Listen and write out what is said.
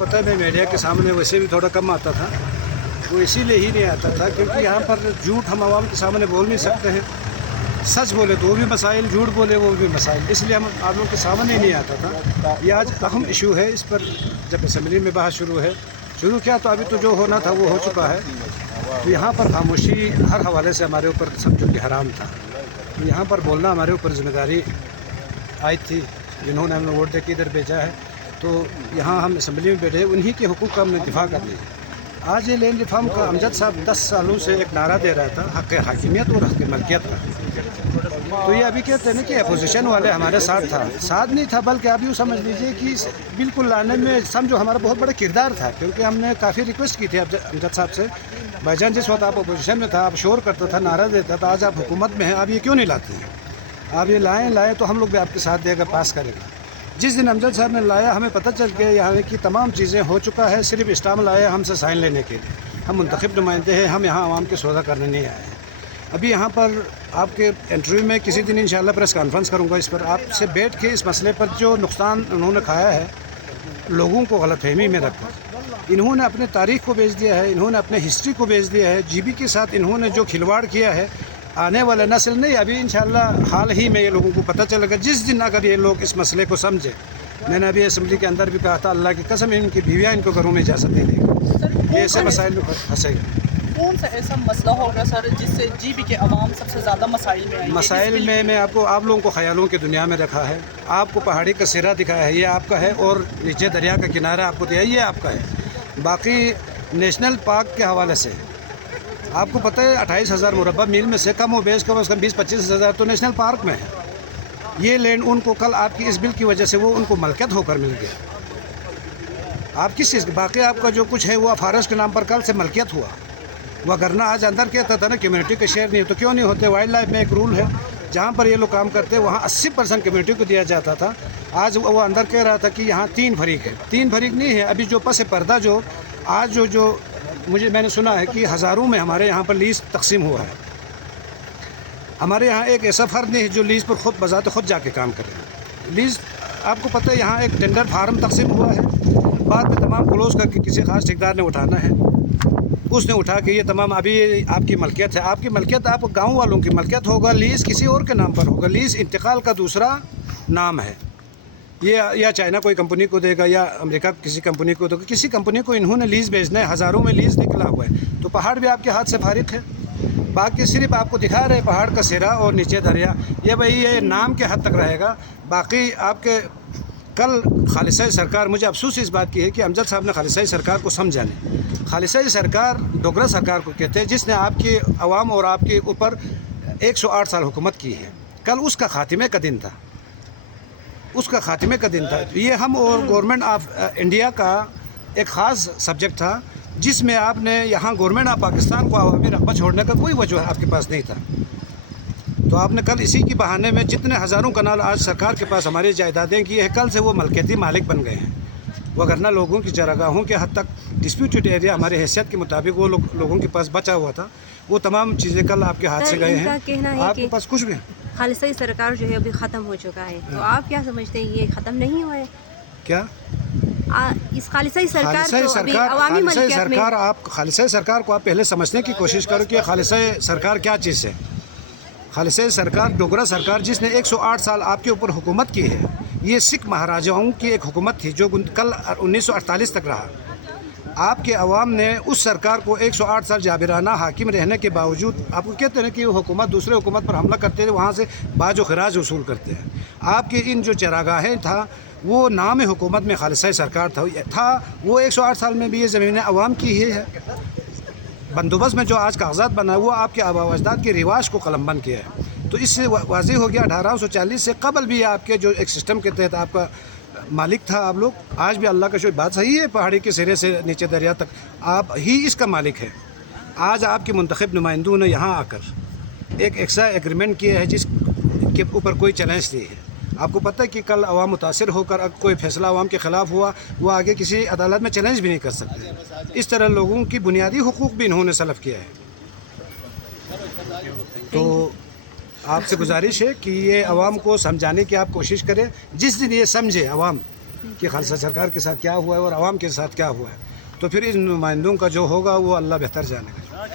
पता है मैं मीडिया के सामने वैसे भी थोड़ा कम आता था, वो इसीलिए ही नहीं आता था क्योंकि यहाँ पर झूठ हम आवाम के सामने बोल नहीं सकते हैं। सच बोले तो वो भी मसाइल, झूठ बोले वो भी मसाइल, इसलिए हम आप लोगों के सामने नहीं आता था। ये आज अहम इशू है, इस पर जब असम्बली में बहस शुरू किया तो अभी तो जो होना था वो हो चुका है। तो यहाँ पर खामोशी हर हवाले से हमारे ऊपर समझो कि हराम था। तो यहाँ पर बोलना हमारे ऊपर जिम्मेदारी आई थी, जिन्होंने हमें वोट दे के इधर भेजा है। तो यहाँ हम असम्बली में बैठे, उन्हीं के हुकूक का हमने दिफा कर लिया। आज ये लैंड रिफॉर्म का अमजद साहब 10 सालों से एक नारा दे रहा था, हक़ हाकिमियत और हक़ मलकियत का। तो ये अभी कहते हैं ना कि अपोजिशन वाले हमारे साथ नहीं था, बल्कि आप यूँ समझ लीजिए कि बिल्कुल लाने में समझो हमारा बहुत बड़ा किरदार था, क्योंकि हमने काफ़ी रिक्वेस्ट की थी अमजद साहब से, भाईजान जिस वक्त आप अपोजिशन में था, आप शोर करता था, नारा देता था, आज आप हुकूमत में हैं, आप ये क्यों नहीं लाते हैं? आप ये लाएँ तो हम लोग भी आपके साथ देगा, पास करेगा। जिस दिन अमजद साहब ने लाया, हमें पता चल गया यहाँ की तमाम चीज़ें हो चुका है, सिर्फ स्टाम्प लाया हमसे साइन लेने के लिए। हम मुंतखब नुमाइंदे हैं, हम यहाँ आवाम के सौदा करने नहीं आए हैं। अभी यहाँ पर आपके इंटरव्यू में किसी दिन इंशाल्लाह प्रेस कॉन्फ्रेंस करूँगा इस पर, आपसे बैठ के इस मसले पर जो नुकसान उन्होंने खाया है लोगों को गलतफहमी में रखकर, इन्होंने अपने तारीख़ को बेच दिया है, इन्होंने अपने हिस्ट्री को बेच दिया है, जीबी के साथ इन्होंने जो खिलवाड़ किया है, आने वाला नस्ल नहीं, अभी इंशाल्लाह हाल ही में ये लोगों को पता चलेगा। जिस दिन अगर ये लोग इस मसले को समझे, मैंने अभी असम्बली के अंदर भी कहा था, अल्लाह की कसम इनकी बीवियाँ इनको घरों में इजाज़त नहीं देगी, ये ऐसे मसाइल में फंसेगा। कौन सा ऐसा मसला होगा सर जिससे जीबी के अवाम सबसे ज़्यादा मसाइल में आएंगे? मसाइल में मैं आप लोगों को ख्यालों की दुनिया में रखा है, आपको पहाड़ी का सिरा दिखाया है, ये आपका है, और नीचे दरिया का किनारा आपको दिया, ये आपका है। बाकी नेशनल पार्क के हवाले से आपको पता है 28,000 मुरब्बा मील में से कम से कम 20-25 हज़ार तो नेशनल पार्क में है। ये लैंड उनको कल आपकी इस बिल की वजह से वो उनको मलकियत होकर मिल गया। आप किस चीज़, बाकी आपका जो कुछ है वो फॉरेस्ट के नाम पर कल से मलकियत हुआ। वगरना आज अंदर कहता था ना कम्युनिटी के शेयर नहीं, तो क्यों नहीं होते? वाइल्ड लाइफ में एक रूल है, जहाँ पर ये लोग काम करते हैं वहाँ 80% कम्युनिटी को दिया जाता था। आज वो अंदर कह रहा था कि यहाँ 3 फरीक है। 3 फरीक नहीं है, अभी जो पस पर्दा जो आज जो मैंने सुना है कि हज़ारों में हमारे यहाँ पर लीज़ तकसीम हुआ है। हमारे यहाँ एक ऐसा फ़र्द नहीं है जो लीज़ पर खुद बजाते खुद जाके काम करे। लीज़ आपको पता है यहाँ एक टेंडर फार्म तकसीम हुआ है, बाद में तमाम क्लोज़ करके किसी ख़ास ठेकेदार ने उठाना है, उसने उठा के ये तमाम अभी ये आपकी मलकियत है। आपकी मलकियत आप गाँव वालों की मलकियत होगा, लीज़ किसी और के नाम पर होगा। लीज़ इंतकाल का दूसरा नाम है। ये या चाइना कोई कंपनी को देगा या अमेरिका किसी कंपनी को देगा, किसी कंपनी को इन्होंने लीज़ भेजना है, हज़ारों में लीज़ निकला हुआ है। तो पहाड़ भी आपके हाथ से फारिग है, बाकी सिर्फ आपको दिखा रहे पहाड़ का सिरा और नीचे दरिया, ये भाई ये नाम के हद तक रहेगा। बाकी आपके कल खालिसा सरकार, मुझे अफसोस इस बात की है कि अमजद साहब ने खालिसा सरकार को समझा नहीं। खालिसा सरकार डोगरा सरकार को कहते हैं, जिसने आपके अवाम और आपके ऊपर 108 साल हुकूमत की है। कल उसका खात्मे का दिन था, ये हम और गवर्नमेंट ऑफ इंडिया का एक ख़ास सब्जेक्ट था, जिसमें आपने यहाँ गवर्नमेंट ऑफ पाकिस्तान को अवामी रक़बा छोड़ने का कोई वजह आपके पास नहीं था। तो आपने कल इसी की बहाने में जितने हज़ारों कनाल आज सरकार के पास हमारी जायदादें की है, कल से वो मलकियती मालिक बन गए हैं। वगरना लोगों की चरागाहों के हद तक डिस्प्यूटेड एरिया हमारे हैसियत के मुताबिक वो लोगों के पास बचा हुआ था, वो तमाम चीज़ें कल आपके हाथ से गए हैं। आपके पास कुछ भी खालिसा सरकार जो है अभी ख़त्म हो चुका है, तो आप क्या समझते हैं ये ख़त्म नहीं हुआ है क्या? इस खालिसा सरकार को आप पहले समझने की कोशिश करो कि खालिसा सरकार क्या चीज़ है। खालिसा सरकार डोगरा सरकार जिसने 108 साल आपके ऊपर हुकूमत की है, ये सिख महाराजाओं की एक हुकूमत थी जो कल 1948 तक रहा। आपके अवाम ने उस सरकार को 108 साल जाबिराना हाकिम रहने के बावजूद, आपको कहते हैं कि वो हुकूमत दूसरे हुकूमत पर हमला करते थे, वहाँ से बाज व खराज वसूल करते हैं। आपके इन जो चरागाहें था वो नाम हुकूमत में खालिसा सरकार था वो 108 साल में भी ये ज़मीनें अवाम की ही है। बंदोबस्त में जो आज कागजात बना है वो आपके आबा अजदाद के रिवाज को कलमबंद किया है। तो इससे वाज़ेह हो गया 1840 से कबल भी आपके जो एक सिस्टम के तहत आपका मालिक था आप लोग। आज भी अल्लाह का शुक्र, बात सही है, पहाड़ी के सिरे से नीचे दरिया तक आप ही इसका मालिक है। आज आपके मुंतखब नुमाइंदों ने यहाँ आकर एक ऐसा एग्रीमेंट किया है जिसके ऊपर कोई चैलेंज नहीं है। आपको पता है कि कल अवाम मुतासिर होकर अगर कोई फैसला अवाम के ख़िलाफ़ हुआ, वो आगे किसी अदालत में चैलेंज भी नहीं कर सकते। इस तरह लोगों की बुनियादी हुकूक भी इन्होंने सलब किया है। तो आपसे गुजारिश है कि ये अवाम को समझाने की आप कोशिश करें। जिस दिन ये समझे अवाम کہ خالصہ سرکار کے ساتھ کیا ہوا ہے اور عوام کے ساتھ کیا ہوا ہے، تو پھر ان نمائندوں کا جو ہوگا وہ اللہ بہتر جانے گا.